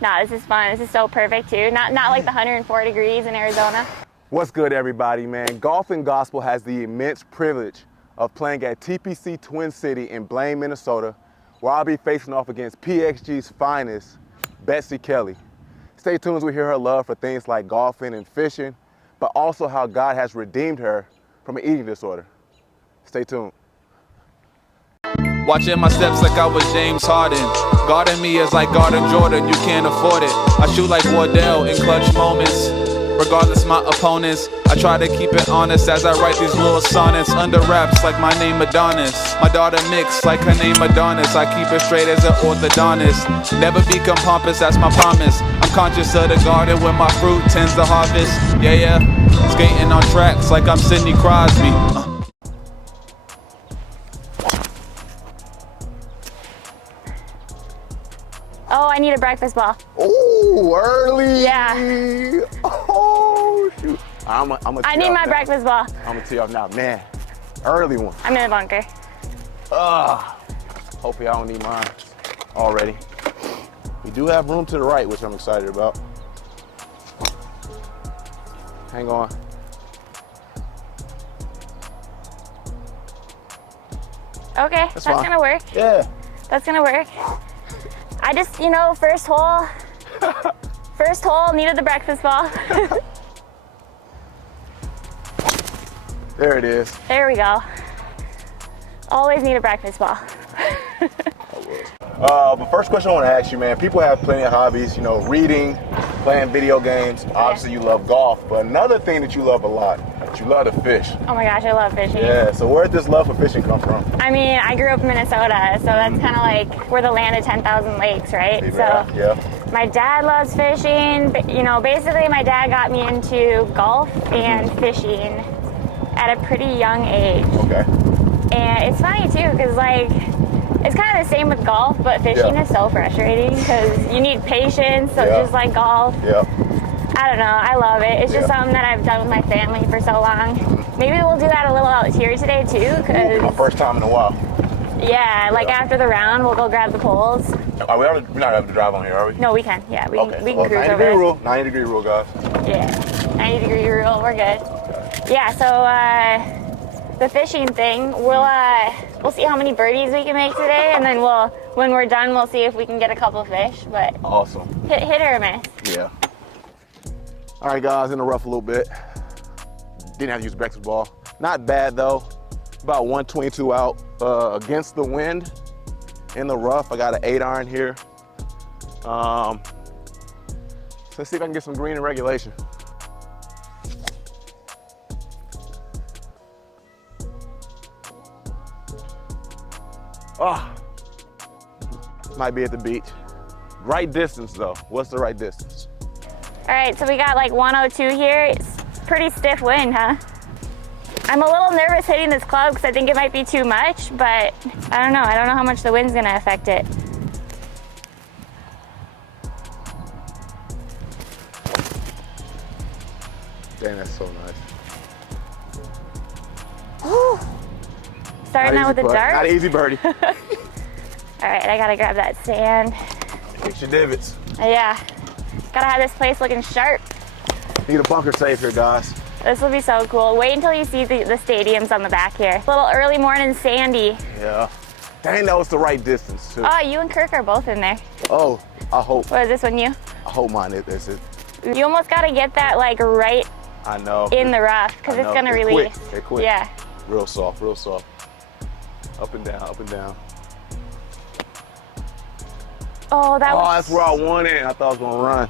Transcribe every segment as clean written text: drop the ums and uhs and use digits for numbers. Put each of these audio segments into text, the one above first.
Nah, this is fun. This is so perfect too. Not like the 104 degrees in Arizona. What's good, everybody, man? Golf and Gospel has the immense privilege of playing at TPC Twin City in Blaine, Minnesota, where I'll be facing off against PXG's finest, Betsy Kelly. Stay tuned as we hear her love for things like golfing and fishing, but also how God has redeemed her from an eating disorder. Stay tuned. Watching my steps like I was James Harden. Guarding me as like guarding Jordan, you can't afford it. I shoot like Wardell in clutch moments. Regardless my opponents, I try to keep it honest as I write these little sonnets. Under wraps like my name Adonis. My daughter mixed like her name Adonis. I keep it straight as an orthodontist. Never become pompous, that's my promise. I'm conscious of the garden where my fruit tends to harvest. Yeah, skating on tracks like I'm Sidney Crosby. Oh, I need a breakfast ball. Ooh, early. Yeah. Oh, shoot. I need my breakfast ball. I'm gonna tee off now. Man, early one. I'm in the bunker. Hopefully I don't need mine already. We do have room to the right, which I'm excited about. Hang on. Okay, that's gonna work. Yeah. That's gonna work. I just, first hole needed the breakfast ball. There it is. There we go. Always need a breakfast ball. But first question I want to ask you, man, people have plenty of hobbies, reading, playing video games. Obviously you love golf, but another thing that you love a lot, you love to fish. Oh my gosh, I love fishing. Yeah, so where did this love for fishing come from? I mean, I grew up in Minnesota, so that's kind of like we're the land of 10,000 lakes, right? Yeah. My dad loves fishing, but basically my dad got me into golf and fishing at a pretty young age. Okay. And it's funny too, because it's kind of the same with golf, but fishing is so frustrating because you need patience, so just like golf. Yeah. I don't know, I love it. It's just something that I've done with my family for so long. Maybe we'll do that a little out here today too, because my first time in a while. Yeah, after the round, we'll go grab the poles. We're not able to drive on here, are we? No, we can. Yeah, we can cruise 90 over degree there. rule. 90-degree rule, guys. Yeah, 90-degree rule. We're good. Yeah, so the fishing thing, we'll see how many birdies we can make today, and then when we're done, we'll see if we can get a couple fish. But awesome. Hit or miss. Yeah. All right, guys, in the rough a little bit. Didn't have to use breakfast ball. Not bad though. About 122 out against the wind in the rough. I got an 8-iron here. So let's see if I can get some green in regulation. Oh, might be at the beach. Right distance though. What's the right distance? All right, so we got 102 here. It's pretty stiff wind, huh? I'm a little nervous hitting this club because I think it might be too much, but I don't know. I don't know how much the wind's gonna affect it. Dang, that's so nice. Whew. Starting out with the dart. Not an easy birdie. All right, I gotta grab that sand. Fix your divots. Yeah, gotta have this place looking sharp. Need a bunker safe here, guys. This will be so cool. Wait until you see the stadiums on the back here. A little early morning sandy. Yeah. Dang, that was the right distance too. Oh, you and Kirk are both in there. Oh, I hope. What is this one, you? I hope mine is it. You almost gotta get that right I know. in the rough because it's gonna release. They're quick. Yeah. Real soft, real soft. Up and down, up and down. Oh, that's where I wanted. I thought I was gonna run.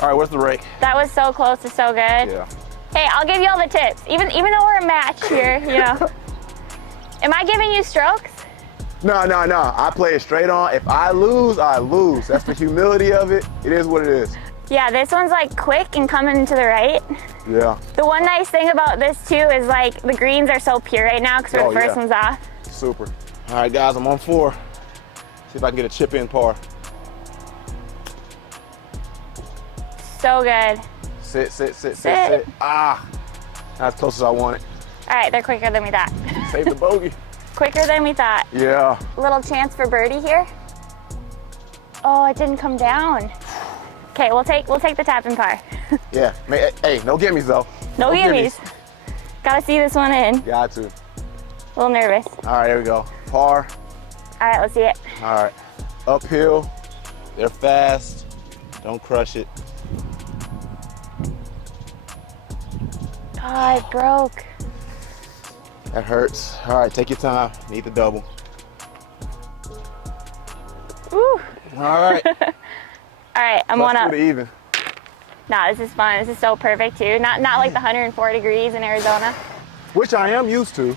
All right, where's the rake? That was so close to so good. Yeah. Hey, I'll give you all the tips. Even though we're a match here, Am I giving you strokes? No. I play it straight on. If I lose, I lose. That's the humility of it. It is what it is. Yeah, this one's quick and coming to the right. Yeah. The one nice thing about this too is the greens are so pure right now because the first one's off. Super. All right, guys, I'm on 4. See if I can get a chip in par. So good. Sit. Ah, not as close as I wanted. All right, they're quicker than we thought. Save the bogey. Quicker than we thought. Yeah. Little chance for birdie here. Oh, it didn't come down. Okay, we'll take the tap and par. Yeah. Hey, no gimmies though. No gimmies. Gotta see this one in. Got to. A little nervous. All right, here we go. Par. All right, let's see it. All right. Uphill. They're fast. Don't crush it. Oh, it broke. That hurts. All right, take your time. Need the double. Woo. All right. All right, I'm one up. Let's do the even. Nah, this is fun. This is so perfect too. Not like the 104 degrees in Arizona. Which I am used to,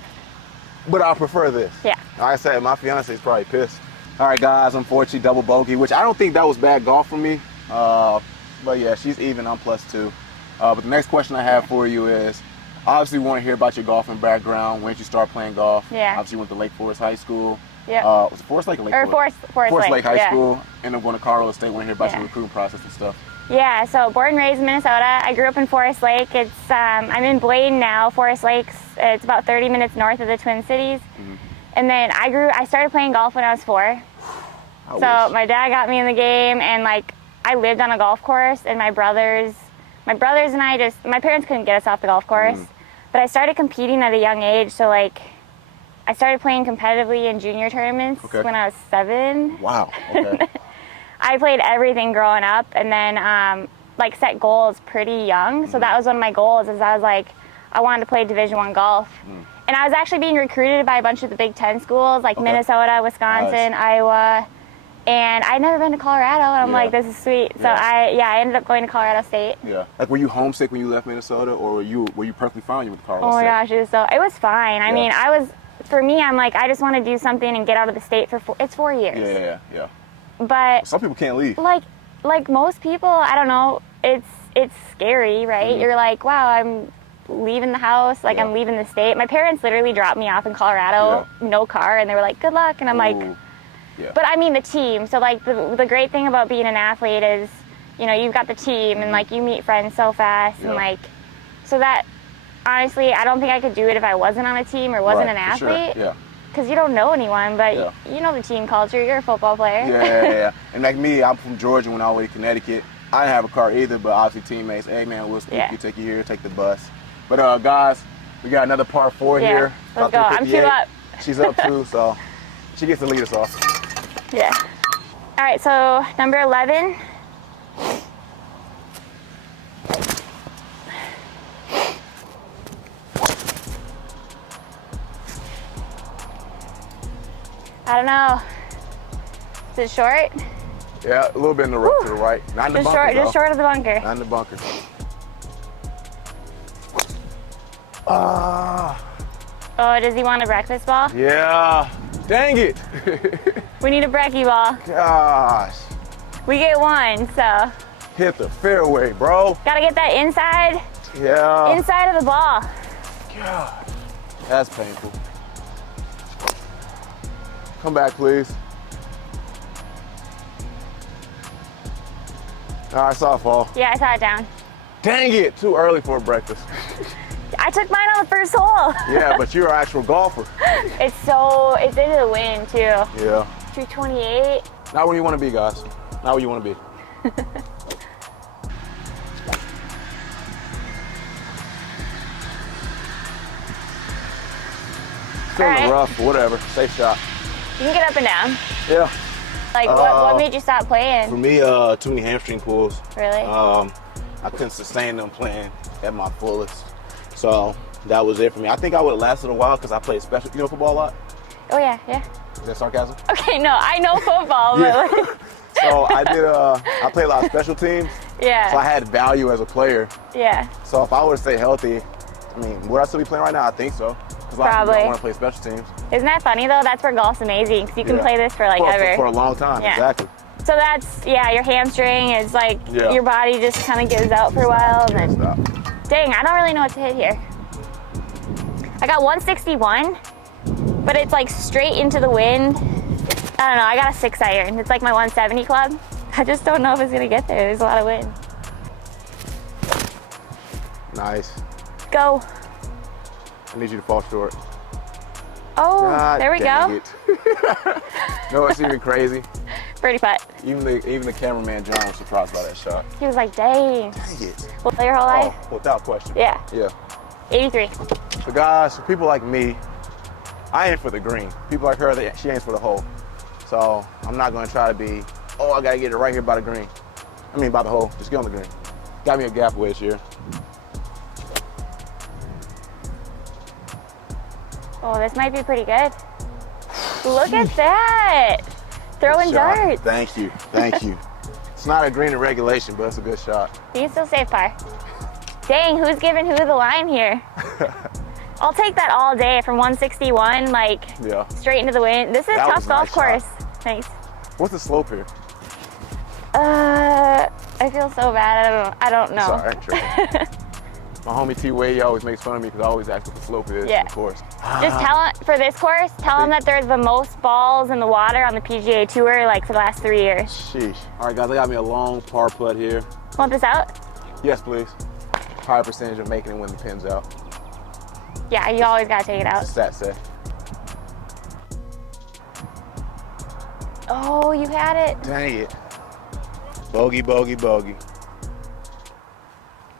but I prefer this. Yeah. Like I said, my fiance is probably pissed. All right, guys, unfortunately, double bogey, which I don't think that was bad golf for me. But yeah, she's even, I'm +2. But the next question I have for you is, obviously we want to hear about your golfing background. When did you start playing golf? Yeah. Obviously you went to Lake Forest High School. Yeah. Was it Forest Lake or Lake Forest? Forest Lake High yeah. School. Ended up going to Colorado State. Want to hear about Yeah. your recruiting process and stuff. Yeah, so born and raised in Minnesota. I grew up in Forest Lake. I'm in Blaine now. Forest Lake's, it's about 30 minutes north of the Twin Cities. Mm-hmm. And then I started playing golf when I was 4. So my dad got me in the game, and like I lived on a golf course, and my brothers and I my parents couldn't get us off the golf course. But I started competing at a young age, so like I started playing competitively in junior tournaments when I was 7. Wow. Okay. I played everything growing up, and then like set goals pretty young. So that was one of my goals. Is I was like, I wanted to play Division I golf, and I was actually being recruited by a bunch of the Big Ten schools like Minnesota, Wisconsin, Iowa, and I'd never been to Colorado. And I'm like, this is sweet. So I ended up going to Colorado State. Yeah. Like, were you homesick when you left Minnesota, or were you perfectly fine with Colorado State? Oh my gosh, it was fine. I mean, for me, I'm like, I just want to do something and get out of the state for it's 4 years. Yeah. But some people can't leave. Like most people, I don't know, it's scary, right? You're like, wow, I'm leaving the house, like I'm leaving the state. My parents literally dropped me off in Colorado, no car, and they were like, good luck. And I'm like, but I mean the team. So like the great thing about being an athlete is, you know, you've got the team and like you meet friends so fast and like, so that honestly, I don't think I could do it if I wasn't on a team or wasn't an athlete. Sure. Yeah. Because you don't know anyone, but you know the team culture. You're a football player. Yeah. And like me, I'm from Georgia. When I was in Connecticut, I didn't have a car either, but obviously teammates, hey man, we'll speak you, take you here, take the bus. But guys, we got another par 4 here. Let's go. I'm 2 up. She's up 2, so she gets to lead us off. Yeah. All right, so number 11. I don't know. Is it short? Yeah, a little bit in the rough to the right. Not in the bunker, just short of the bunker. Not in the bunker. Oh, does he want a breakfast ball? Yeah. Dang it. We need a brekkie ball. Gosh. We get 1, so. Hit the fairway, bro. Gotta get that inside. Yeah. Inside of the ball. God. That's painful. Come back, please. All right, softball. Yeah, I saw it down. Dang it, too early for breakfast. I took mine on the first hole. Yeah, but you're an actual golfer. It's into the wind too. Yeah. 228. Not where you want to be, guys. Not where you want to be. Still in the rough, but whatever. Safe shot. You can get up and down. Yeah. Like, what made you stop playing? For me, too many hamstring pulls. Really? I couldn't sustain them playing at my fullest. So that was it for me. I think I would have lasted a while because I played special. You know football a lot? Oh, yeah. Is that sarcasm? Okay, no, I know football, but like... So I played a lot of special teams. Yeah. So I had value as a player. Yeah. So if I were to stay healthy, I mean, would I still be playing right now? I think so. Because a lot of people don't want to play special teams. Isn't that funny though? That's where golf's amazing because you can play this for like ever. For a long time, exactly. So that's, your hamstring is like your body just kind of gives out for a while. And then, dang, I don't really know what to hit here. I got 161, but it's like straight into the wind. I don't know, I got a 6 iron. It's like my 170 club. I just don't know if it's gonna get there. There's a lot of wind. Nice. Go. I need you to fall short. Oh, there we go. No, it's even crazy. Birdie putt. Even the cameraman John was surprised by that shot. He was like, dang. Dang it. Will play your whole life? Oh, without question. Yeah. Yeah. 83. So guys, for people like me, I aim for the green. People like her, she aims for the hole. So I'm not gonna try to be, oh, I gotta get it right here by the green. I mean by the hole, just get on the green. Got me a gap wedge here. Oh, this might be pretty good. Look at that. Throwing darts. Thank you, thank you. It's not a green in regulation, but it's a good shot. You can still save par. Dang, who's giving who the line here? I'll take that all day from 161, like straight into the wind. This is a tough golf course. Thanks. What's the slope here? I feel so bad. I don't know. Sorry, my homie T Wade always makes fun of me because I always ask what the slope is. Yeah. Of course. Just tell him for this course. Tell him that there's the most balls in the water on the PGA Tour, like for the last 3 years. Sheesh. All right, guys, I got me a long par putt here. Want this out? Yes, please. Higher percentage of making it when the pin's out. Yeah, you always gotta take it out. Stat say. Oh, you had it. Dang it. Bogey, bogey, bogey.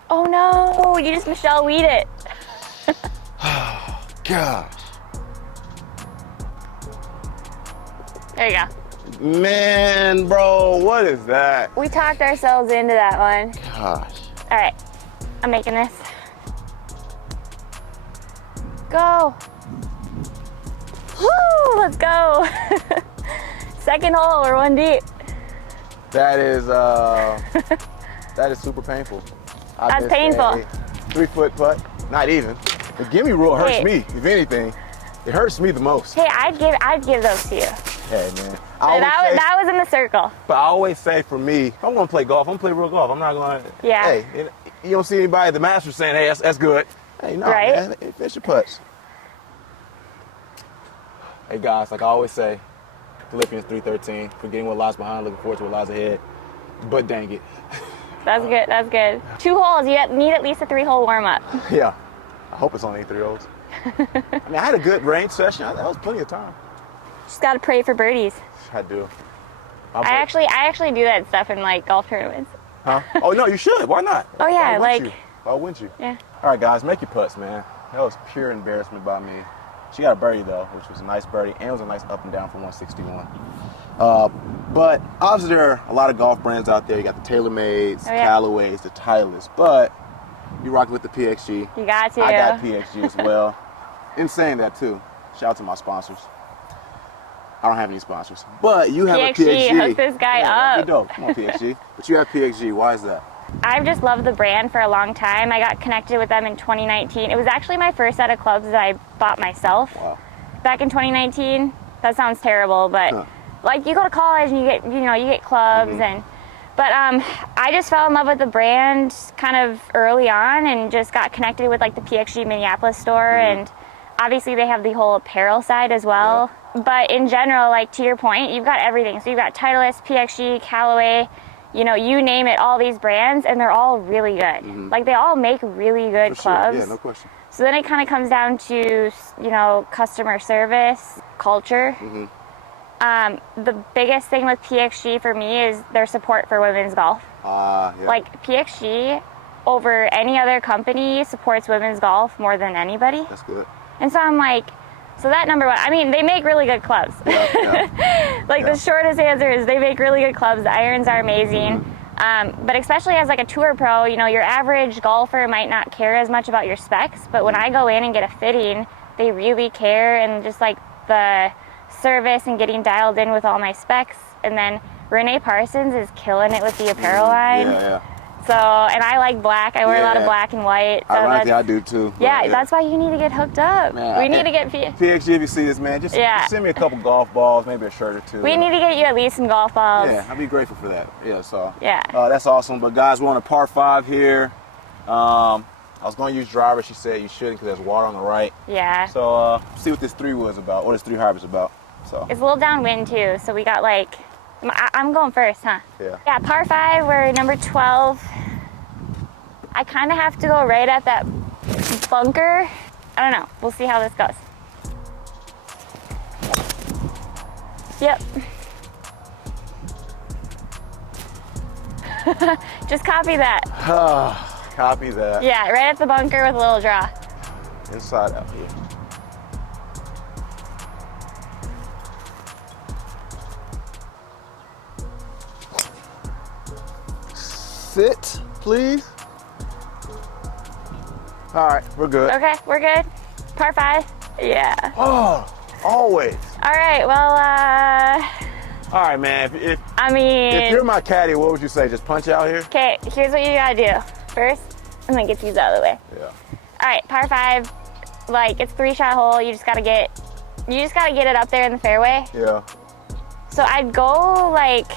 Oh no, you just Michelle Weed it. Gosh. There you go. Man, bro, what is that? We talked ourselves into that one. Gosh. All right, I'm making this. Go. Woo, let's go. Second hole, we're one deep. That is super painful. That's painful. 3 foot putt, not even. The gimme rule hurts me, if anything. It hurts me the most. Hey, I'd give those to you. Hey, man. That was in the circle. But I always say for me, if I'm gonna play golf, I'm gonna play real golf. I'm not gonna, yeah. Hey, you don't see anybody at the Masters saying, hey, that's good. Hey, no, right? Man, finish your putts. Hey guys, like I always say, Philippians 3:13, forgetting what lies behind, looking forward to what lies ahead. But dang it. That's good, that's good. 2 holes, you need at least a 3-hole warm-up. Yeah, I hope it's only 3 holes. I mean, I had a good range session. That was plenty of time. Just gotta pray for birdies. I do. I actually do that stuff in like golf tournaments. Huh? Oh no, you should. Why not? Oh yeah, Why wouldn't you? Yeah. All right, guys, make your putts, man. That was pure embarrassment by me. She got a birdie though, which was a nice birdie, and it was a nice up and down from 161. But obviously there are a lot of golf brands out there. You got the TaylorMades, Callaways, the Titleist, but you rock with the PXG. You got to. I got PXG as well. In saying that too, shout out to my sponsors. I don't have any sponsors, but you have a PXG. Hook this guy up. You dope. Come on, PXG. But you have PXG. Why is that? I've just loved the brand for a long time. I got connected with them in 2019. It was actually my first set of clubs that I bought myself. Wow. Back in 2019. That sounds terrible, but like you go to college and you get clubs but I just fell in love with the brand kind of early on and just got connected with like the PXG Minneapolis store and obviously they have the whole apparel side as well. But in general, like to your point, you've got everything. So you've got Titleist, PXG, Callaway, you name it, all these brands, and they're all really good. Like they all make really good clubs. Yeah, no question. So then it kind of comes down to, customer service, culture. The biggest thing with PXG for me is their support for women's golf. Like PXG over any other company supports women's golf more than anybody. That's good. And so I'm like, so that number one, I mean, they make really good clubs. The shortest answer is they make really good clubs. The irons are amazing. But especially as like a tour pro, your average golfer might not care as much about your specs, but when I go in and get a fitting, they really care, and just like the service and getting dialed in with all my specs. And then Renee Parsons is killing it with the apparel line. So, and I like black. I wear a lot of black and white. So I do too. Yeah, that's why you need to get hooked up. Man, we need to get PXG, if you see this, man, just send me a couple golf balls, maybe a shirt or two. We need to get you at least some golf balls. Yeah, I'd be grateful for that. Yeah, so. Yeah. That's awesome. But guys, we're on a par 5 here. I was going to use driver. She said you shouldn't because there's water on the right. Yeah. So see what this 3 was about, or this 3 hybrid's about. So. It's a little downwind too, so we got like, I'm going first, huh? Yeah. Yeah, par 5, we're number 12. I kind of have to go right at that bunker. I don't know. We'll see how this goes. Yep. Just copy that. Copy that. Yeah, right at the bunker with a little draw. Inside out here. Sit, please. All right, we're good. Okay, we're good. Par 5. Yeah. Oh, always. All right, well, All right, man. If if you're my caddy, what would you say? Just punch out here? okay, here's what you gotta do. First, I'm gonna get these out of the way. Yeah. All right, par 5, like it's 3-shot hole. You just gotta get it up there in the fairway. Yeah. So I'd go like,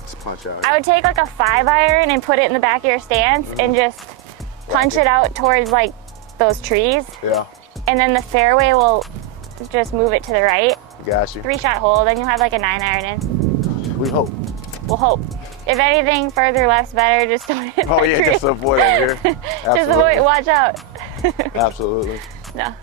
Just punch out. I would take like a 5-iron and put it in the back of your stance and just punch it out towards like those trees. Yeah. And then the fairway will just move it to the right. Got you. 3-shot hole, then you'll have like a 9-iron in. We hope. We'll hope. If anything, further left's better. Just don't hit Oh that yeah, tree. just avoid over here. Just avoid. Watch out. Absolutely. No.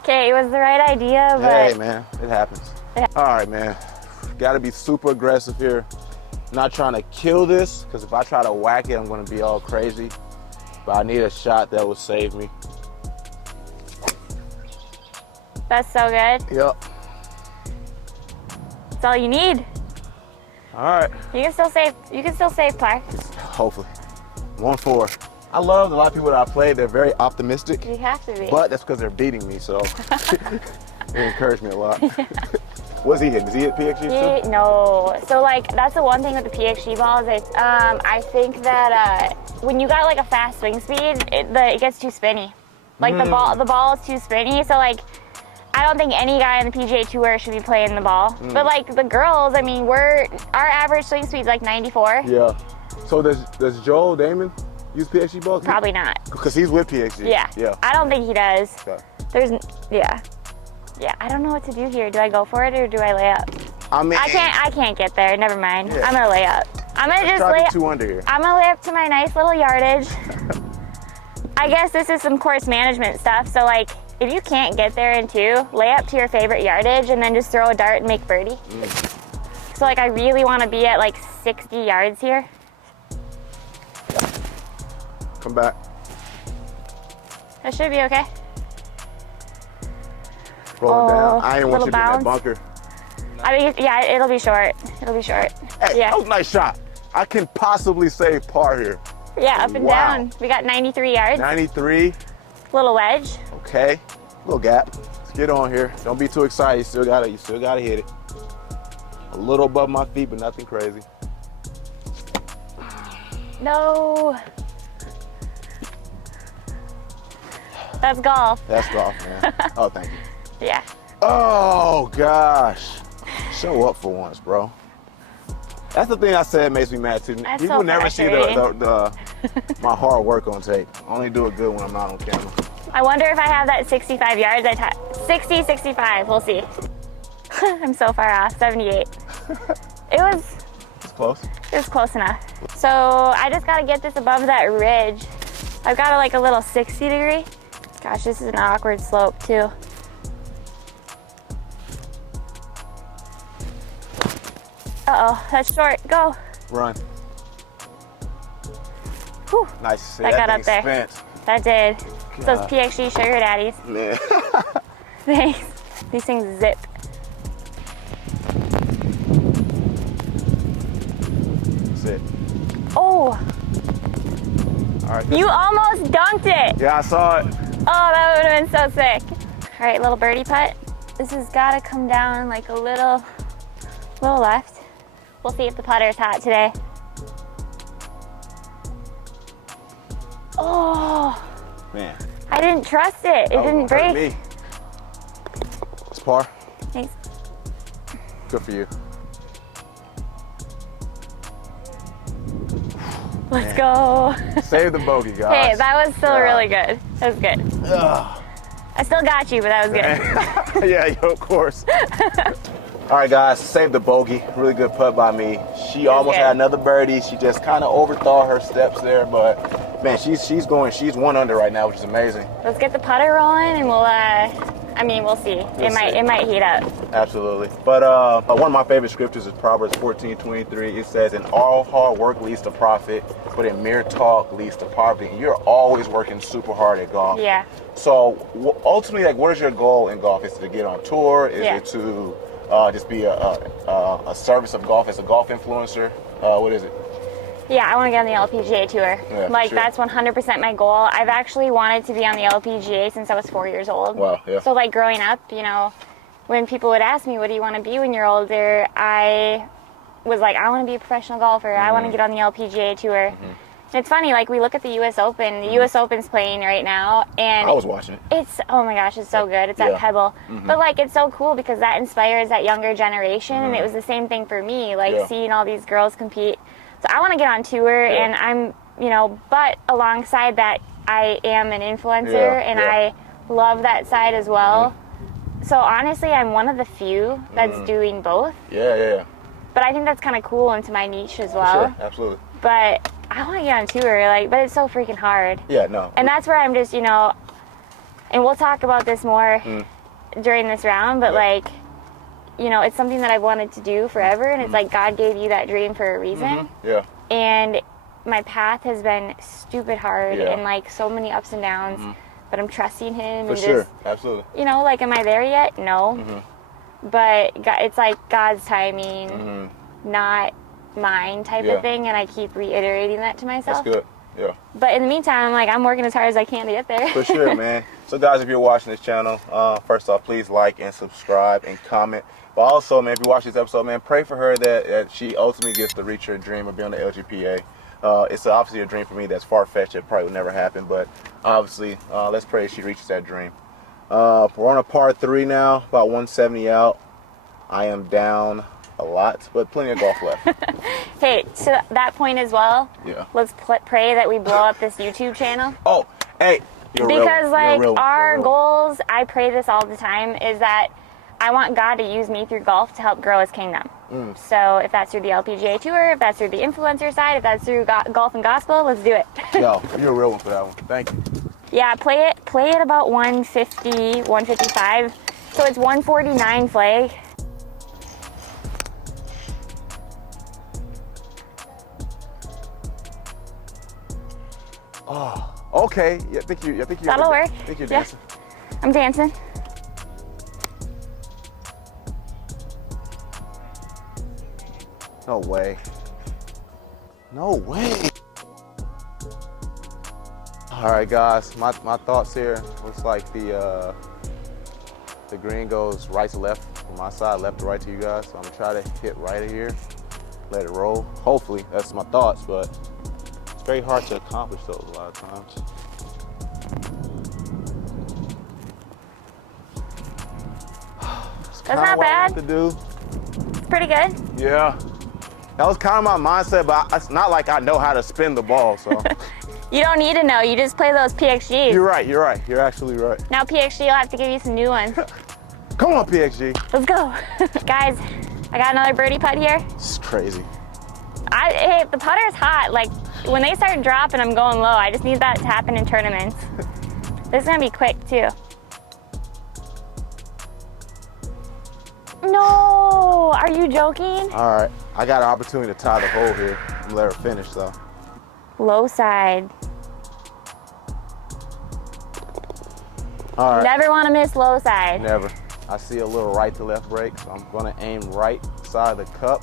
Okay, it was the right idea, but Hey man, it happens. All right, man. Got to be super aggressive here. Not trying to kill this, because if I try to whack it, I'm going to be all crazy. But I need a shot that will save me. that's so good. Yep. That's all you need. All right. You can still save par. Hopefully. 1-4. I love a lot of people that I play. They're very optimistic, You have to be. but that's because they're beating me, so they encourage me a lot. What's he hitting? Does he hit PXG too? No. So like that's the one thing with the PXG balls. I think that when you got like a fast swing speed, it gets too spinny. Like the ball is too spinny. So like I don't think any guy in the PGA Tour should be playing the ball. But like the girls, I mean, our average swing speed is like 94. Yeah. So does Joel Damon use PXG balls? Probably not. Because he's with PXG. Yeah. Yeah. I don't think he does. Okay. Yeah, I don't know what to do here. Do I go for it or do I lay up? I mean, I can't get there. Never mind. Yeah. I'm gonna lay up. I'm gonna just try lay to up. get 2 under here. I'm gonna lay up to my nice little yardage. I guess this is some course management stuff. So like, if you can't get there in 2, lay up to your favorite yardage and then just throw a dart and make birdie. So like, I really want to be at like 60 yards here. Come back. That should be okay. Roll it down. Oh, I ain't want little you to be in that bounce. bunker. I think, yeah, it'll be short. It'll be short. Hey, Yeah. that was a nice shot. I can possibly save par here. Yeah, up and Wow. down. We got 93 yards. 93. Little wedge. Okay. Little gap. Let's get on here. Don't be too excited. You still gotta hit it. A little above my feet, but nothing crazy. No. That's golf. That's golf, man. Oh, thank you. Yeah. Oh gosh. Show up for once, bro. That's the thing I said makes me mad too. That's People so never see the my hard work on tape. I only do it good when I'm not on camera. I wonder if I have that 65 yards. 60, 65. We'll see. I'm so far off. 78. It's close. It was close enough. So I just gotta get this above that ridge. I've got like a little 60 degree. Gosh, this is an awkward slope too. Uh-oh, that's short. Go. Run. Whew. Nice to see That got thing up there. spent. That did. It's those PXG sugar daddies. Man. Thanks. These things zip. That's it. Oh, All right. you almost dunked it. Yeah, I saw it. Oh, that would have been so sick. All right, little birdie putt. This has got to come down like a little left. We'll see if the putter's hot today. Oh, Man. I didn't trust it. It didn't break. Me. It's par. Thanks. Good for you. Let's go. Save the bogey, guys. Hey, that was still really good. That was good. Ugh. I still got you, but that was good. Yeah, of course. All right, guys, save the bogey. Really good putt by me. She almost good. had another birdie. She just kind of overthought her steps there, but man, she's 1 under right now, which is amazing. Let's get the putter rolling and we'll I mean, we'll see. We'll see. It might heat up. Absolutely. But one of my favorite scriptures is Proverbs 14:23. It says, "In all hard work leads to profit, but in mere talk leads to poverty." And you're always working super hard at golf. Yeah. So ultimately, like, what is your goal in golf? Is it to get on tour? Is Yeah. it to just be a service of golf as a golf influencer? What is it? Yeah, I want to get on the LPGA tour. Yeah, like, sure. that's 100% my goal. I've actually wanted to be on the LPGA since I was 4 years old. Wow, yeah. So, like, growing up, you know, when people would ask me, what do you want to be when you're older? I was like, I want to be a professional golfer. I want to get on the LPGA tour. And it's funny, like, we look at the U.S. Open. The U.S. Open's playing right now, and I was watching it. it's, oh my gosh, it's so good. It's at Yeah. Pebble. But, like, it's so cool because that inspires that younger generation, and it was the same thing for me, like, Yeah. seeing all these girls compete. So I want to get on tour, Yeah. and I'm, you know, but alongside that, I am an influencer, Yeah, and yeah. I love that side as well. So honestly, I'm one of the few that's doing both. Yeah. But I think that's kind of cool into my niche as For well. sure, absolutely. But I want to get on tour, like, but it's so freaking hard. Yeah, no. And that's where I'm just, you know, and we'll talk about this more during this round, but Yeah. like, you know, it's something that I've wanted to do forever, and it's like God gave you that dream for a reason. Yeah. And my path has been stupid hard Yeah. and like so many ups and downs, but I'm trusting Him. For and sure, just, absolutely. you know, like, am I there yet? No. But it's like God's timing, not mine type Yeah. of thing, and I keep reiterating that to myself. That's good. Yeah. But in the meantime, I'm like, I'm working as hard as I can to get there. For sure, man. So, guys, if you're watching this channel, first off, please like and subscribe and comment. But also, man, if you watch this episode, man, pray for her that she ultimately gets to reach her dream of being on the LGPA. It's obviously a dream for me that's far-fetched. It probably will never happen, but obviously, let's pray she reaches that dream. We're on a par 3 now, about 170 out. I am down a lot, but plenty of golf left. Hey, to that point as well, Yeah. let's pray that we blow up this YouTube channel. Oh, hey. You're a real one. Because, You're a like, real one. our You're a real one. goals, I pray this all the time, is that I want God to use me through golf to help grow His kingdom. So if that's through the LPGA tour, if that's through the influencer side, if that's through golf and gospel, let's do it. Yo, you're a real one for that one. Thank you. Yeah, play it about 150, 155. So it's 149 flag. Oh, okay. Yeah, I think you. That'll work. I think you're Yeah. dancing. I'm dancing. No way. No way. All right, guys. My thoughts here. Looks like the green goes right to left from my side, left to right to you guys. So I'm gonna try to hit right here, let it roll. Hopefully, that's my thoughts, but it's very hard to accomplish those a lot of times. That's not bad. To do. It's pretty good. Yeah. That was kind of my mindset, but it's not like I know how to spin the ball, so. You don't need to know. You just play those PXGs. You're right. You're actually right. Now PXG will have to give you some new ones. Come on, PXG. Let's go. Guys, I got another birdie putt here. This is crazy. Hey, the putter's hot. Like, when they start dropping, I'm going low. I just need that to happen in tournaments. This is gonna be quick too. No, are you joking? All right, I got an opportunity to tie the hole here. I'm gonna let her finish though. Low side. All right. Never want to miss low side. Never. I see a little right to left break, so I'm gonna aim right side of the cup.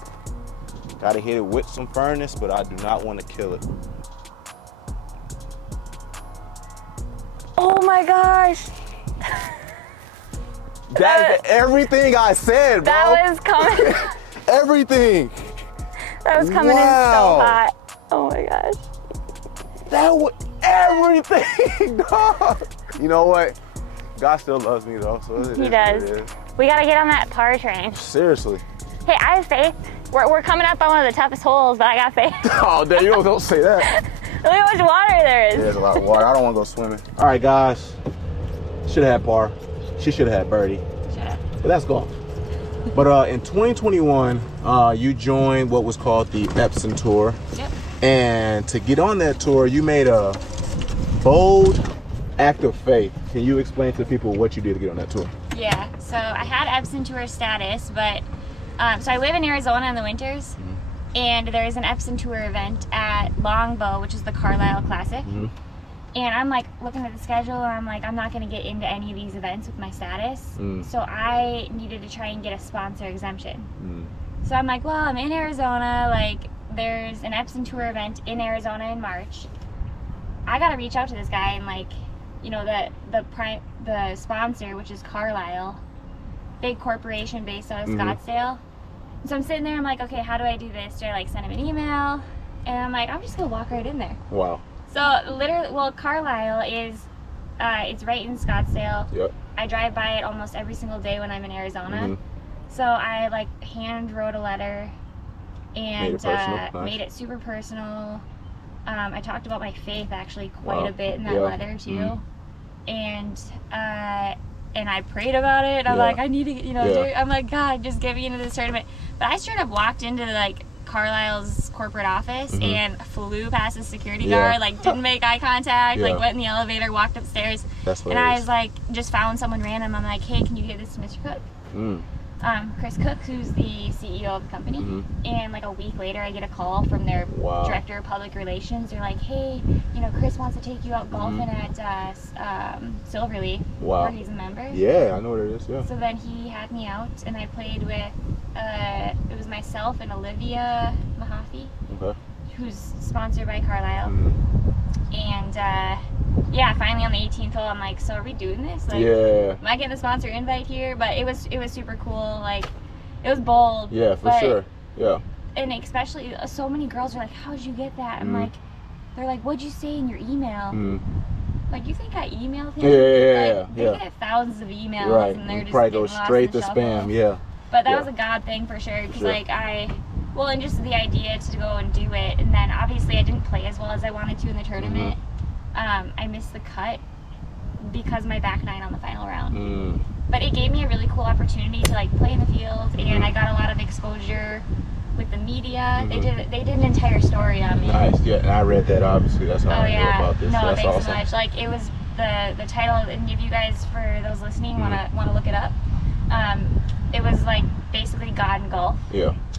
Gotta hit it with some firmness, but I do not want to kill it. Oh my gosh. That is everything I said, bro. That was coming. Everything. That was coming in so Wow. hot. Oh my gosh. That was everything, dog. You know what? God still loves me though, so it He is does. what it is. We gotta get on that par train. Seriously. Hey, I have faith. We're coming up on one of the toughest holes, but I got faith. Oh, damn, you don't say that. Look how much water there is. There's a lot of water. I don't want to go swimming. All right, guys. Should have had par. She should have had birdie. But that's gone. But in 2021, you joined what was called the Epson Tour. Yep. And to get on that tour, you made a bold act of faith. Can you explain to the people what you did to get on that tour? Yeah, so I had Epson Tour status, but so I live in Arizona in the winters, and there's an Epson Tour event at Longbow, which is the Carlisle Classic. And I'm like looking at the schedule, and I'm like, I'm not going to get into any of these events with my status. So I needed to try and get a sponsor exemption. So I'm like, well, I'm in Arizona, like there's an Epson Tour event in Arizona in March. I got to reach out to this guy, and like, you know, the sponsor, which is Carlisle, big corporation based out of Scottsdale. So I'm sitting there, I'm like, okay, how do I do this? Do I like send him an email? And I'm like, I'm just gonna walk right in there. Wow. So literally, well, Carlisle is, it's right in Scottsdale. Yep. I drive by it almost every single day when I'm in Arizona. So I like hand wrote a letter and made it super personal. I talked about my faith actually quite a bit in that letter too. And I prayed about it. I'm like, I need to, you know, I'm like, God, just get me into this tournament. But I straight up walked into like Carlisle's corporate office and flew past the security guard, like didn't make eye contact, like went in the elevator, walked upstairs. And I was like, just found someone random. I'm like, hey, can you get this to Mr. Cook? Chris Cook, who's the CEO of the company. And like a week later, I get a call from their director of public relations. They're like, hey, you know, Chris wants to take you out golfing at Silverleaf, where he's a member. Yeah, I know what it is, yeah. So then he had me out, and I played with, it was myself and Olivia Mahaffey, who's sponsored by Carlisle. And yeah, finally on the 18th hole, I'm like, so are we doing this? Like, am I getting the sponsor invite here? But it was super cool. Like, it was bold. Yeah, for sure. Yeah. And especially, so many girls are like, how'd you get that? I'm like, they're like, what'd you say in your email? Like, you think I emailed him? They get thousands of emails, and they're just probably go straight to spam. But that was a God thing for sure, because like and just the idea to go and do it, and then obviously I didn't play as well as I wanted to in the tournament. I missed the cut because my back nine on the final round. But it gave me a really cool opportunity to like play in the field, and I got a lot of exposure with the media. They did an entire story on me. Nice, yeah, and I read that obviously. That's how I know about this. No, that's thanks awesome. so much. Like, it was the title, and if you guys, for those listening, wanna look it up. It was like basically God and golf.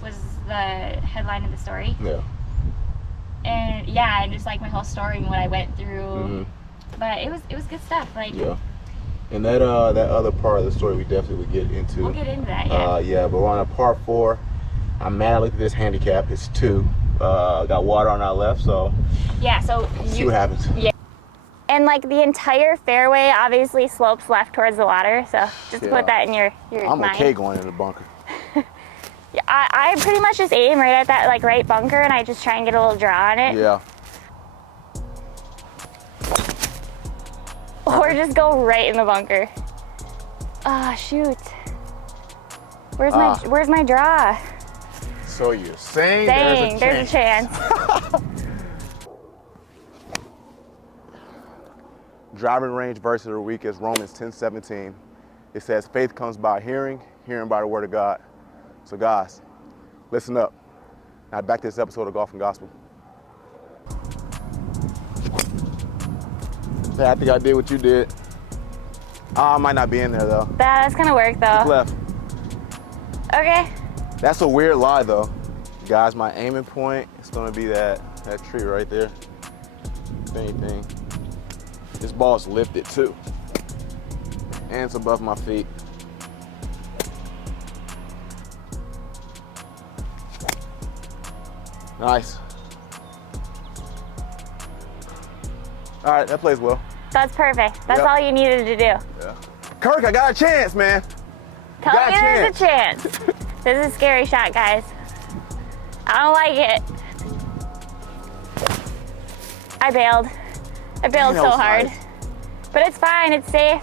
Was the headline of the story. And and just like my whole story and what I went through. But it was good stuff. Like, and that other part of the story we definitely would get into. We'll get into that. But we're on a par 4. I'm mad. Look at this handicap. It's 2. Got water on our left, so so see what happens. And like the entire fairway obviously slopes left towards the water, so just put that in your I'm mind. okay going in the bunker. I pretty much just aim right at that like right bunker, and I just try and get a little draw on it. Or just go right in the bunker. Ah, shoot. Where's my draw? So you're saying there's a chance. Driving range verse of the week is Romans 10:17. It says, faith comes by hearing, hearing by the word of God. So guys, listen up. Now back to this episode of Golf and Gospel. I think I did what you did. I might not be in there though. That's gonna work though. Left. Okay. That's a weird lie though. Guys, my aiming point is gonna be that tree right there. If anything. This ball's lifted too. And it's above my feet. Nice. All right, that plays well. That's perfect. That's all you needed to do. Yeah. Kirk, I got a chance, man. Tell me there's a chance. This is a scary shot, guys. I don't like it. I bailed so hard. Nice. But it's fine, it's safe.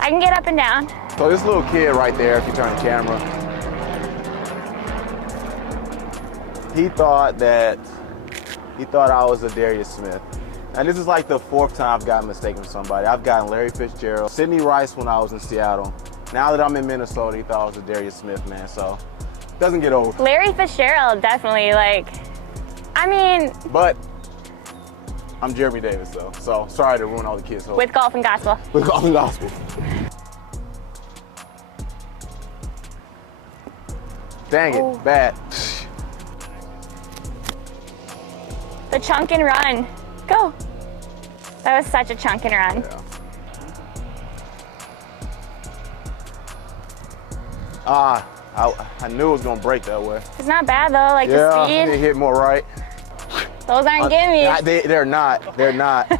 I can get up and down. So this little kid right there, if you turn the camera, he thought I was a Darius Smith. And this is like the 4th time I've gotten mistaken for somebody. I've gotten Larry Fitzgerald, Sidney Rice when I was in Seattle. Now that I'm in Minnesota, he thought I was a Darius Smith, man, so doesn't get over. Larry Fitzgerald, definitely, But I'm Jeremy Davis, so sorry to ruin all the kids' hope. With Golf and Gospel. With Golf and Gospel. Dang it, Oh. bad. The chunk and run. Go. That was such a chunk and run. Yeah. I knew it was gonna break that way. It's not bad though, like the Yeah, speed. they hit more right. Those aren't gimmies. They're not. They're not.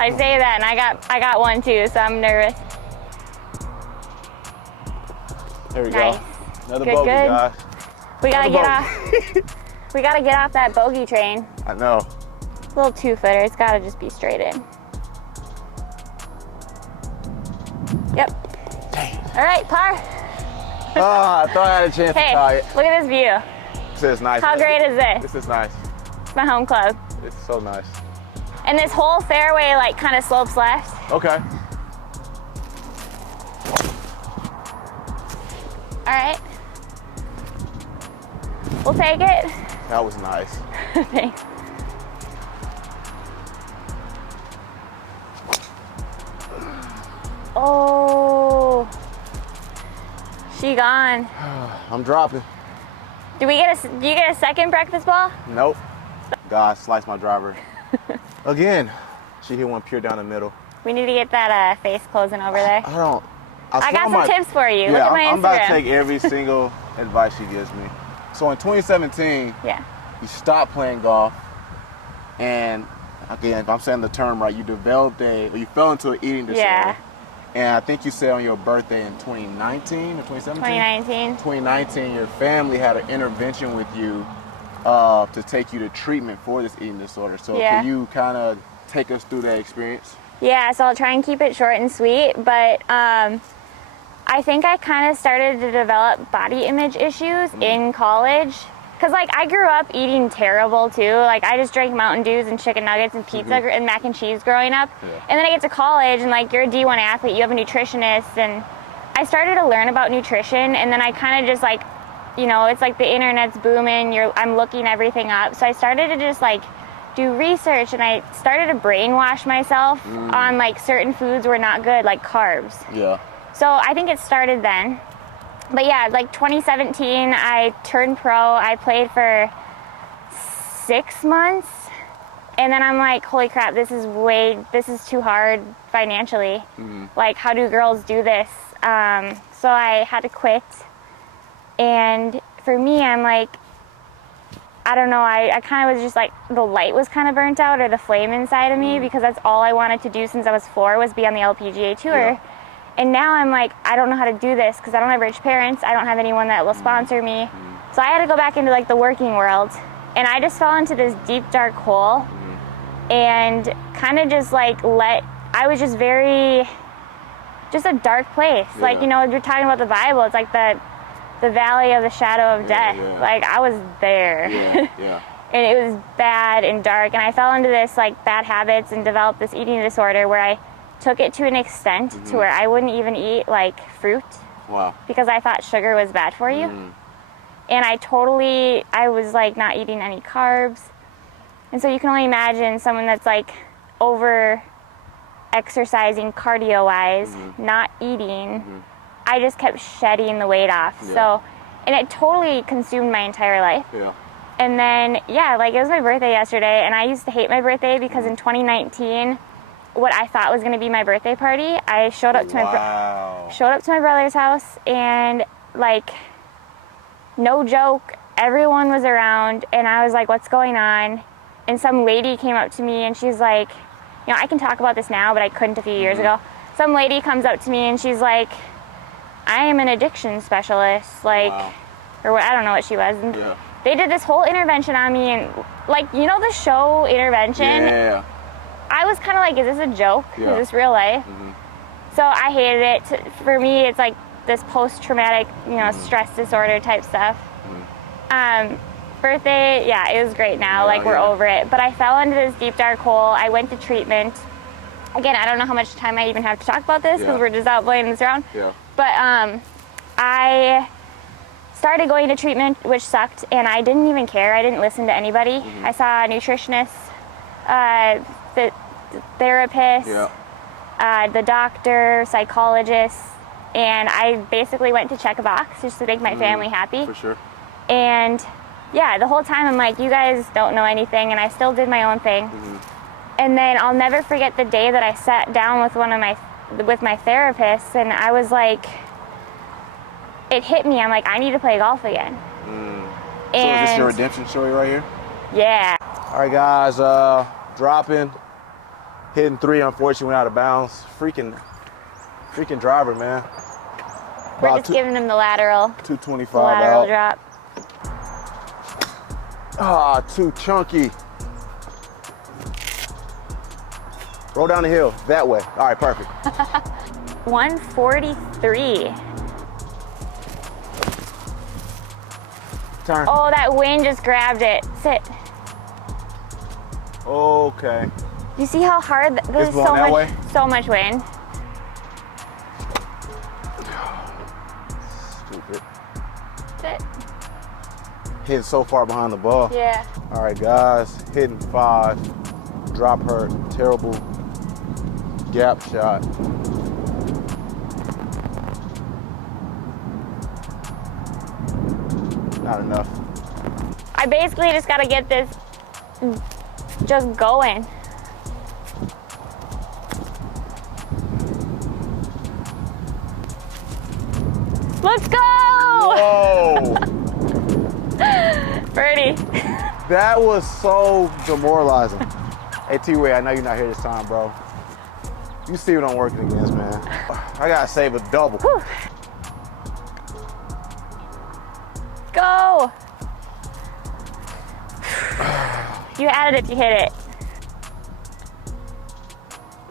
I say that, and I got one too, so I'm nervous. There we Nice. go. Another Good, bogey, good. guys. We gotta Another get off. We gotta get off that bogey train. I know. Little 2-footer. It's gotta just be straight in. Yep. Dang. All right, par. I thought I had a chance to Hey, tie it. look at this view. This is nice. How great is this? This is nice. It's my home club. It's so nice. And this whole fairway like kind of slopes left. Okay. All right. We'll take it. That was nice. Thanks. Oh, she gone. I'm dropping. Do you get a second breakfast ball? Nope. God sliced my driver. Again. She hit one pure down the middle. We need to get that face closing over there. I got some tips for you. Look at my Instagram. I'm about to take every single advice she gives me. So in 2017, Yeah. you stopped playing golf, and again, if I'm saying the term right, you fell into an eating disorder. Yeah. And I think you said on your birthday in 2019 or 2017? 2019. 2019, your family had an intervention with you to take you to treatment for this eating disorder. So Yeah. can you kind of take us through that experience? Yeah, so I'll try and keep it short and sweet, but I think I kind of started to develop body image issues in college. Cause like I grew up eating terrible too. Like I just drank Mountain Dews and chicken nuggets and pizza and mac and cheese growing up. Yeah. And then I get to college and like you're a D1 athlete, you have a nutritionist, and I started to learn about nutrition, and then I kind of just like, you know, it's like the internet's booming, I'm looking everything up. So I started to just like do research, and I started to brainwash myself on like certain foods were not good, like carbs. Yeah. So I think it started then. But yeah, like 2017, I turned pro. I played for 6 months. And then I'm like, holy crap, this is too hard financially. Like, how do girls do this? So I had to quit. And for me, I'm like, I don't know, I kind of was just like, the light was kind of burnt out, or the flame inside of me, because that's all I wanted to do since I was 4 was be on the LPGA tour. Yeah. And now I'm like, I don't know how to do this because I don't have rich parents. I don't have anyone that will sponsor me. So I had to go back into like the working world. And I just fell into this deep, dark hole and kind of just like I was just a dark place. Yeah. Like, you know, you're talking about the Bible. It's like the valley of the shadow of death. Yeah. Like I was there. Yeah. And it was bad and dark. And I fell into this like bad habits and developed this eating disorder where I took it to an extent to where I wouldn't even eat like fruit. Wow. Because I thought sugar was bad for you. And I was like not eating any carbs. And so you can only imagine someone that's like over exercising cardio wise, not eating. I just kept shedding the weight off. Yeah. So, and it totally consumed my entire life. Yeah. And then, yeah, like it was my birthday yesterday, and I used to hate my birthday because in 2019, what I thought was going to be my birthday party, I showed up to my brother's house, and like, no joke, everyone was around, and I was like, what's going on? And some lady came up to me, and she's like, you know, I can talk about this now, but I couldn't a few years ago. Some lady comes up to me, and she's like, I am an addiction specialist, like, or what, I don't know what she was. And they did this whole intervention on me, and like, you know the show Intervention? Yeah. I was kind of like, is this a joke? Yeah. Is this real life? So I hated it. For me, it's like this post-traumatic, you know, stress disorder type stuff. Birthday, yeah, it was great now. Like, we're over it. But I fell into this deep, dark hole. I went to treatment. Again, I don't know how much time I even have to talk about this because we're just out playing this around. Yeah. But I started going to treatment, which sucked, and I didn't even care. I didn't listen to anybody. I saw a nutritionist, the therapist, the doctor, psychologist, And I basically went to check a box just to make my family happy. For sure. And yeah, the whole time I'm like, you guys don't know anything, and I still did my own thing. And then I'll never forget the day that I sat down with with my therapist, and I was like, it hit me. I'm like, I need to play golf again. So is this your redemption story right here? Yeah. All right, guys, dropping, hitting 3, unfortunately went out of bounds. Freaking driver, man. We're just giving him the lateral. 225 lateral out. drop. Ah, too chunky. Roll down the hill, that way. All right, perfect. 143. Turn. Oh, that wind just grabbed it. Sit. Okay. You see how hard there's going that way? so much wind. Stupid. Sit. Hitting so far behind the ball. Yeah. All right, guys, hitting 5. Drop her, terrible gap shot. Not enough. I basically just gotta get this just going. Let's go! Whoa! Birdie. That was so demoralizing. Hey, T-Way, I know you're not here this time, bro. You see what I'm working against, man. I gotta save a double. Whew. Go! You had it if you hit it.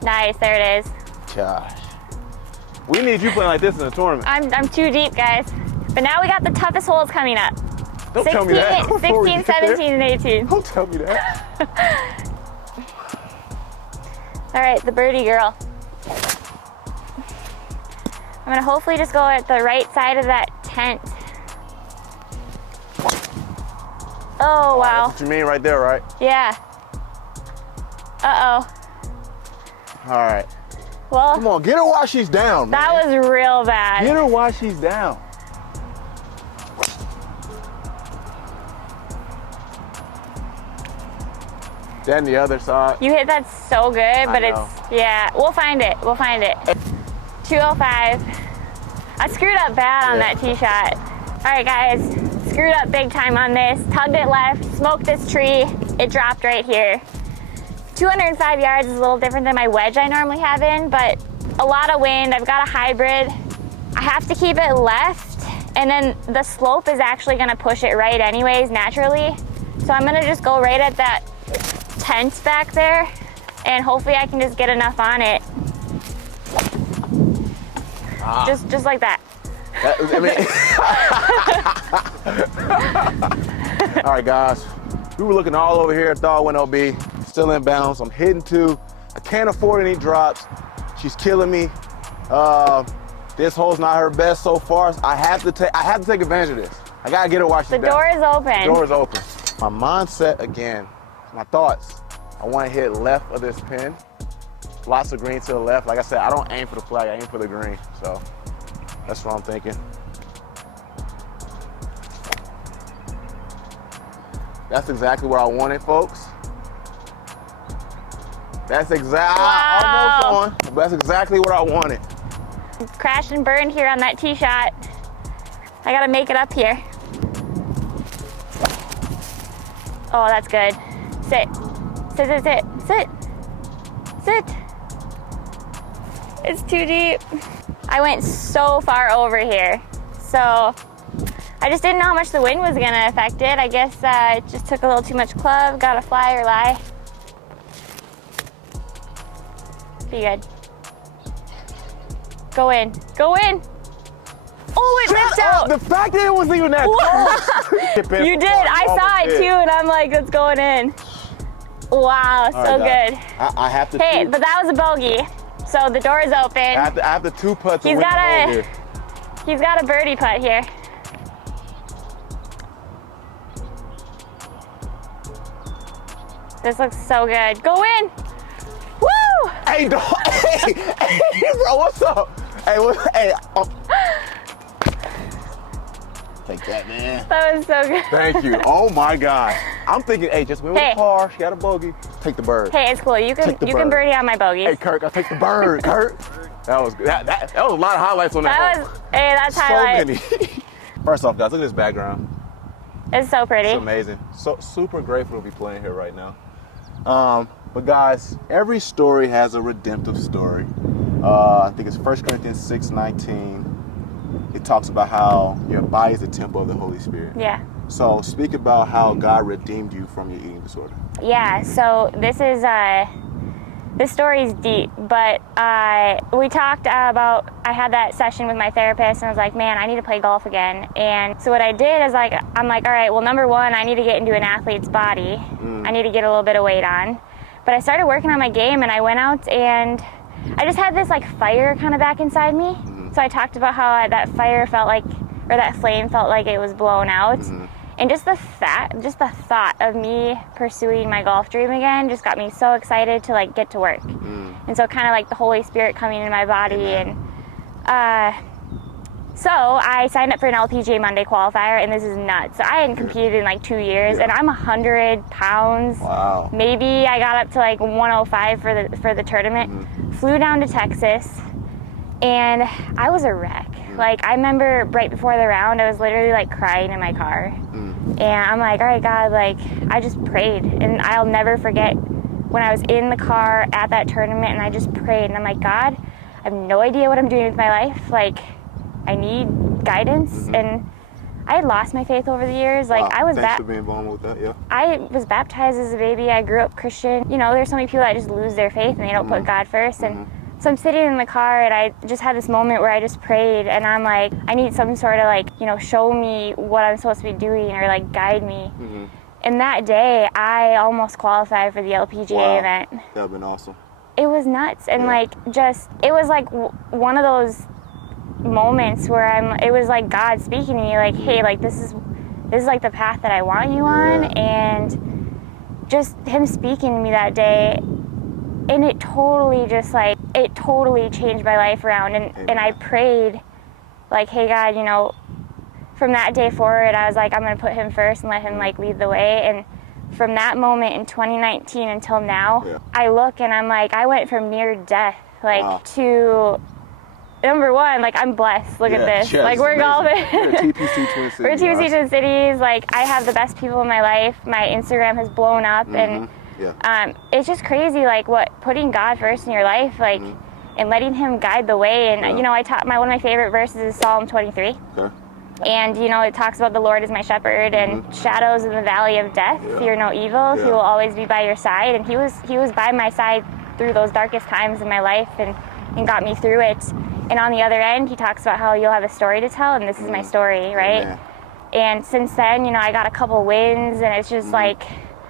Nice, there it is. Gosh. We need you playing like this in the tournament. I'm too deep, guys. But now we got the toughest holes coming up. Don't tell me that. 16, 17, and 18. Don't tell me that. All right, the birdie girl. I'm gonna hopefully just go at the right side of that tent. Oh, wow. That's what you mean right there, right? Yeah. Uh-oh. All right. Well, Come on, get her while she's down, man. that was real bad. Get her while she's down. Then the other side. You hit that so good, but know. yeah, we'll find it. We'll find it. 205. I screwed up bad on that tee shot. All right, guys, screwed up big time on this. Tugged it left, smoked this tree. It dropped right here. 205 yards is a little different than my wedge I normally have in, but a lot of wind. I've got a hybrid. I have to keep it left, and then the slope is actually gonna push it right anyways, naturally. So I'm gonna just go right at that tent back there, and hopefully I can just get enough on it. Just like that. All right, guys. We were looking all over here, thought went OB. Still in bounds. I'm hitting 2. I can't afford any drops. She's killing me. This hole's not her best so far. I have to take advantage of this. I gotta get her while she's down. The door is open. The door is open. My mindset again. My thoughts. I want to hit left of this pin. Lots of green to the left. Like I said, I don't aim for the flag. I aim for the green. So that's what I'm thinking. That's exactly what I wanted, folks. That's exactly, almost on, but that's exactly what I wanted. Crashed and burned here on that tee shot. I gotta make it up here. Oh, that's good. Sit. Sit, sit, sit, sit. Sit. It's too deep. I went so far over here. So I just didn't know how much the wind was gonna affect it. I guess it just took a little too much club. Gotta fly or lie. Be good. Go in. Go in. Oh, it ripped out. The fact that it wasn't even that close. You did. I saw it too, and I'm like, it's going in. Wow, so good. I have to. Hey, but that was a bogey. So the door is open. I have the 2 putts. He's got a birdie putt here. This looks so good. Go in. Woo! Hey, dog. Hey, bro, what's up? Hey, take that, man. That was so good. Thank you. Oh my God. I'm thinking, hey, just win with the par. She got a bogey. Take the bird. Hey, it's cool. You can birdie on my bogeys. Hey, Kirk, I'll take the bird, Kirk. That was a lot of highlights on that. Hey, that's highlight. So many. First off, guys, look at this background. It's so pretty. It's amazing. So super grateful to be playing here right now. But guys, every story has a redemptive story. I think it's 1 Corinthians 6:19. It talks about how your body is the temple of the Holy Spirit. Yeah. So speak about how God redeemed you from your eating disorder. Yeah, so this story's deep, but we talked about, I had that session with my therapist and I was like, man, I need to play golf again. And so what I did is I'm like, all right, well, number one, I need to get into an athlete's body. I need to get a little bit of weight on. But I started working on my game and I went out and I just had this like fire kind of back inside me. So I talked about how that fire felt like, or that flame felt like it was blown out. And just the thought of me pursuing my golf dream again just got me so excited to like get to work. And so kind of like the Holy Spirit coming in my body. And so I signed up for an LPGA Monday qualifier, and this is nuts. So I hadn't competed in like 2 years, and I'm 100 pounds. Wow. Maybe I got up to like 105 for the tournament. Flew down to Texas, and I was a wreck. Like, I remember right before the round, I was literally like crying in my car. And I'm like, all right, God, like, I just prayed. And I'll never forget when I was in the car at that tournament and I just prayed. And I'm like, God, I have no idea what I'm doing with my life. Like, I need guidance. And I had lost my faith over the years. Like, wow. Thanks for being vulnerable with that, yeah. I was baptized as a baby. I grew up Christian. You know, there's so many people that just lose their faith and they don't put God first. And so I'm sitting in the car and I just had this moment where I just prayed and I'm like, I need some sort of like, you know, show me what I'm supposed to be doing or like guide me. And that day I almost qualified for the LPGA event. That would have been awesome. It was nuts. And like, it was like one of those moments where it was like God speaking to me like, hey, like this is like the path that I want you on. And just him speaking to me that day, and it totally changed my life around. And I prayed like, hey God, you know, from that day forward, I was like, I'm gonna put him first and let him like lead the way. And from that moment in 2019 until now, I look and I'm like, I went from near death, like to number one, like I'm blessed. Look at this. Like we're golfing. We're TPC Twin Cities. We're TPC Twin Cities. Like I have the best people in my life. My Instagram has blown up and it's just crazy, like what putting God first in your life, like, and letting him guide the way. And you know, one of my favorite verses is Psalm 23. And you know, it talks about the Lord is my shepherd, and shadows in the valley of death, fear no evil. He will always be by your side. And he was by my side through those darkest times in my life, and got me through it. And on the other end, he talks about how you'll have a story to tell, and this is my story, right? And since then, you know, I got a couple wins, and it's just like,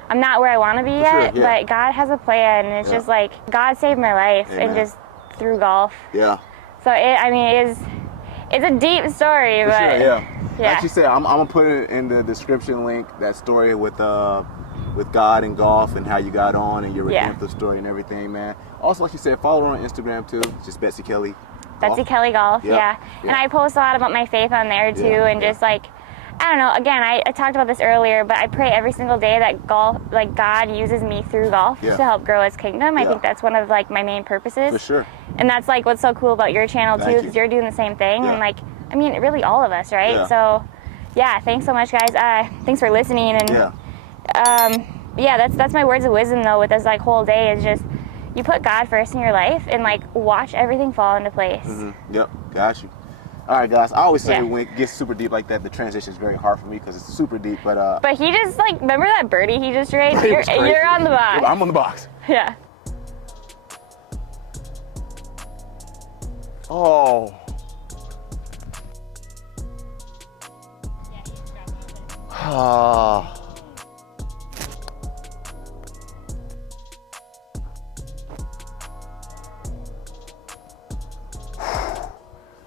I'm not where I want to be yet, but God has a plan, and it's just like, God saved my life, and just through golf. So it's a deep story, but like you said, I'm gonna put it in the description link, that story with God and golf and how you got on and your redemptive story and everything, man. Also, like you said, follow her on Instagram too. It's just Betsy Kelly Golf. Betsy Kelly Golf, and I post a lot about my faith on there too, and just like, I don't know, again, I talked about this earlier, but I pray every single day that God uses me through golf to help grow his kingdom. I think that's one of like my main purposes. For sure. And that's like what's so cool about your channel too, because you're doing the same thing. And like, I mean, really all of us, right? So yeah, thanks so much, guys. Thanks for listening. And that's my words of wisdom though with this like whole day is just, you put God first in your life and like watch everything fall into place. Yep, got you. All right, guys. I always say when it gets super deep like that, the transition is very hard for me because it's super deep. But he just like, remember that birdie he just made? You're on the box. I'm on the box. Yeah. Oh.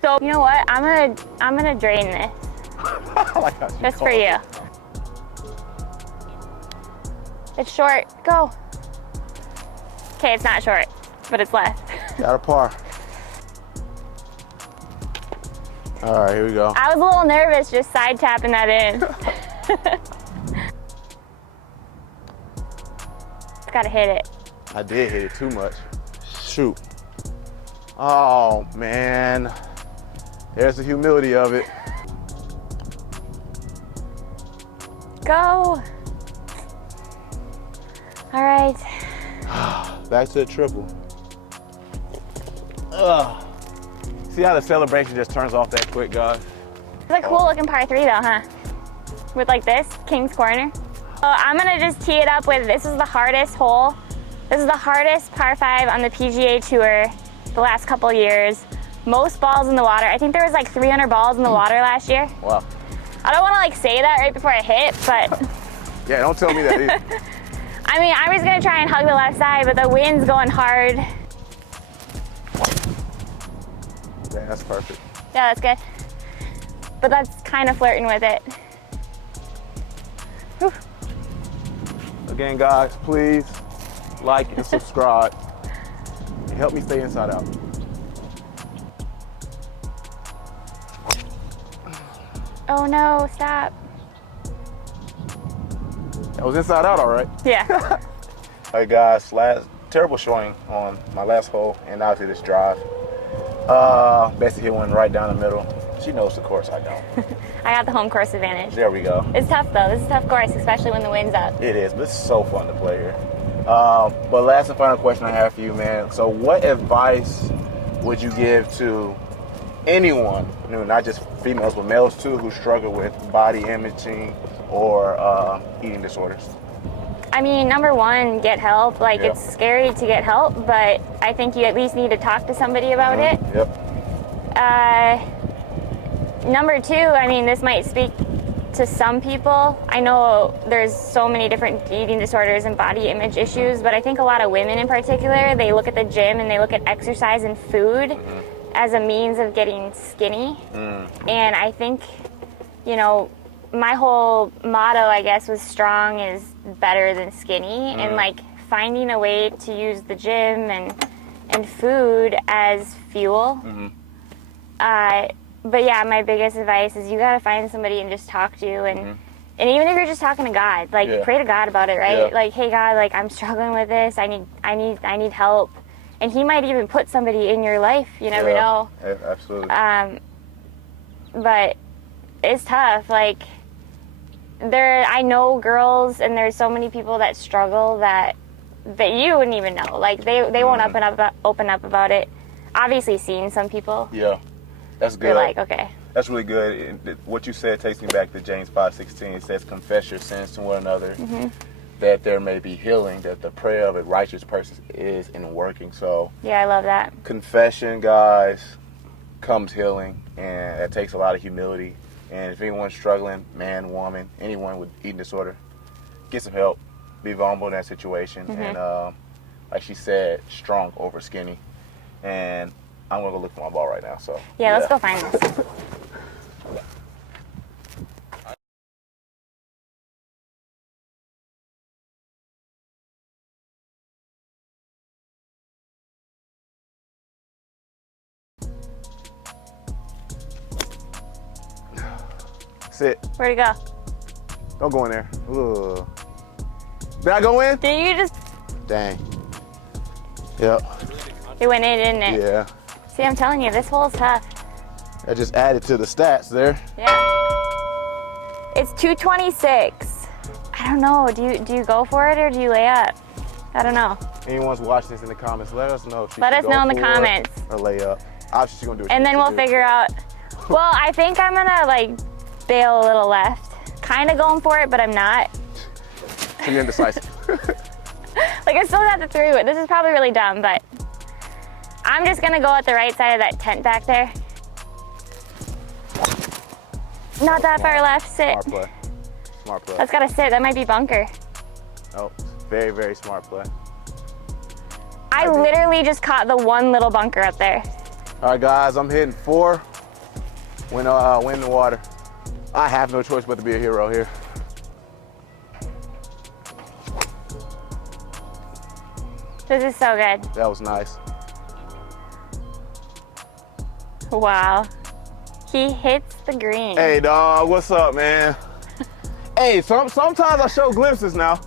So you know what? I'm gonna drain this. Like just for you. It's short. Go. Okay, it's not short, but it's left. Got a par. All right, here we go. I was a little nervous just side tapping that in. Gotta hit it. I did hit it too much. Shoot. Oh, man. There's the humility of it. Go. All right. Back to the triple. Ugh. See how the celebration just turns off that quick, guys? It's a cool looking par 3 though, huh? With like this, King's Corner. So I'm gonna just tee it up with, this is the hardest hole. This is the hardest par 5 on the PGA Tour the last couple years. Most balls in the water. I think there was like 300 balls in the water last year. Wow. I don't wanna like say that right before I hit, but. Yeah, don't tell me that either. I mean, I was gonna try and hug the left side, but the wind's going hard. Yeah, that's perfect. Yeah, that's good. But that's kind of flirting with it. Whew. Again, guys, please like and subscribe. And help me stay inside out. Oh no, stop. That was inside out, all right? Yeah. All right, guys, terrible showing on my last hole, and obviously this drive. Bessie hit one right down the middle. She knows the course, I don't. I got the home course advantage. There we go. It's tough though. This is a tough course, especially when the wind's up. It is, but it's so fun to play here. But last and final question I have for you, man. So what advice would you give to anyone, not just females, but males too, who struggle with body imaging or eating disorders? I mean, number one, get help. Like, Yeah. It's scary to get help, but I think you at least need to talk to somebody about it. Yep. Number two, I mean, this might speak to some people. I know there's so many different eating disorders and body image issues, but I think a lot of women in particular, they look at the gym and they look at exercise and food as a means of getting skinny. And I think, my whole motto, I guess, was strong is better than skinny. And like finding a way to use the gym and food as fuel. But yeah, my biggest advice is you gotta find somebody and just talk to, and even if you're just talking to God, like pray to God about it, right? Yeah. Like, hey God, like I'm struggling with this. I need help, and He might even put somebody in your life. You never know. Yeah, absolutely. But it's tough. Like I know girls, and there's so many people that struggle that you wouldn't even know. Like they won't open up about it. Obviously, seen some people. Yeah. That's good. You're like, okay. That's really good. And what you said takes me back to James 5:16. It says, confess your sins to one another, that there may be healing, that the prayer of a righteous person is in working. So Yeah, I love that. confession, guys, comes healing, and that takes a lot of humility. And if anyone's struggling, man, woman, anyone with eating disorder, get some help. Be vulnerable in that situation. And like she said, strong over skinny. And I'm gonna go look for my ball right now. So Yeah, let's go find this. Sit. Where'd it go? Don't go in there. Ugh. Did I go in? Did you just? Dang. Yep. It went in, didn't it? Yeah. See, I'm telling you, this hole's tough. I just added to the stats there. Yeah. It's 226. I don't know. Do you go for it or do you lay up? I don't know. Anyone's watching this in the comments, let us know. If she Let should us know go in the for it comments. Or lay up. Obviously, she's gonna do it. And then we'll figure out. Well, I think I'm gonna like bail a little left. Kind of going for it, but I'm not. So you're indecisive. Like I still got the through it. This is probably really dumb, but I'm just gonna go at the right side of that tent back there. Not that far left. Sit. Smart play. Smart play. That's gotta sit. That might be bunker. Oh, very, very smart play. I literally just caught the one little bunker up there. All right, guys, I'm hitting 4 when in the water. I have no choice but to be a hero here. This is so good. That was nice. Wow. He hits the green. Hey, dog, what's up, man? Hey, sometimes I show glimpses now.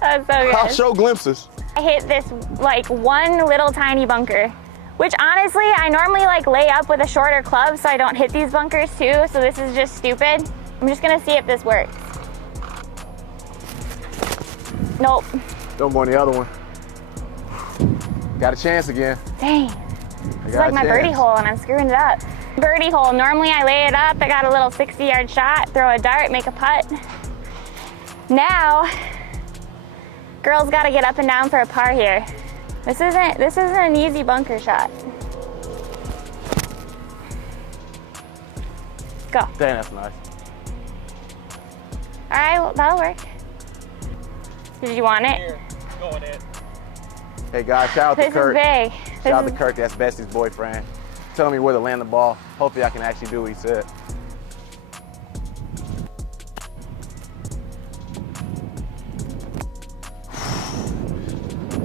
That's so good. I'll show glimpses. I hit this like one little tiny bunker, which honestly, I normally like lay up with a shorter club so I don't hit these bunkers too, so this is just stupid. I'm just gonna see if this works. Nope. Don't go on the other one. Got a chance again. Dang. It's like my birdie hole and I'm screwing it up. Birdie hole, normally I lay it up, I got a little 60-yard shot, throw a dart, make a putt. Now, girls gotta get up and down for a par here. This isn't an easy bunker shot. Go. Dang, that's nice. All right, well, that'll work. Did you want it? Here, go on it. Hey guys, shout out to This Kurt. is big. Shout out to Kirk, that's Bessie's boyfriend. Telling me where to land the ball. Hopefully I can actually do what he said.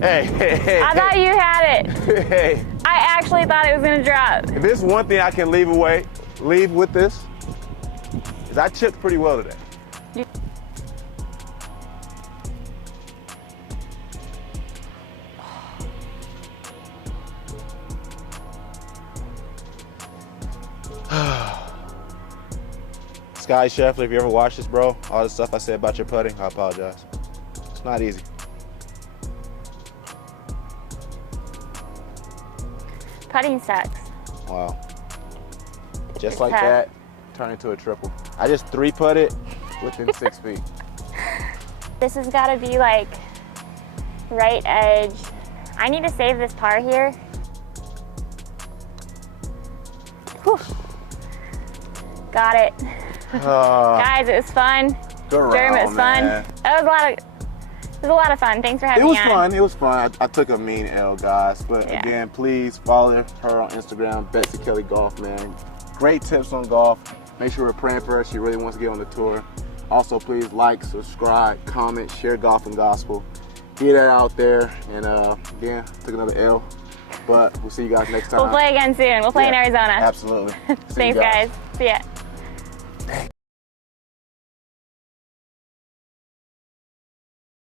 Hey. I thought you had it. Hey. I actually thought it was gonna drop. If there's one thing I can leave with this, is I chipped pretty well today. Sky Scheffler, if you ever watch this, bro, all the stuff I said about your putting, I apologize. It's not easy. Putting sucks. Wow. Just It's like tough. that, turn into a triple. I just 3-putted within 6 feet. This has gotta be like right edge. I need to save this par here. Whew. Got it. Guys, it was fun. Good Jerm, it round, was fun. man. It was a lot of fun. Thanks for having It was me on. fun. It was fun. I took a mean L, guys. But Yeah. again, please follow her on Instagram, Betsy Kelly Golf, man. Great tips on golf. Make sure we're praying for her. She really wants to get on the tour. Also, please like, subscribe, comment, share Golf and Gospel. Get that out there. And again, took another L. But we'll see you guys next time. We'll play again soon. We'll play in Yeah, Arizona. Absolutely. See you Thanks, guys. See ya.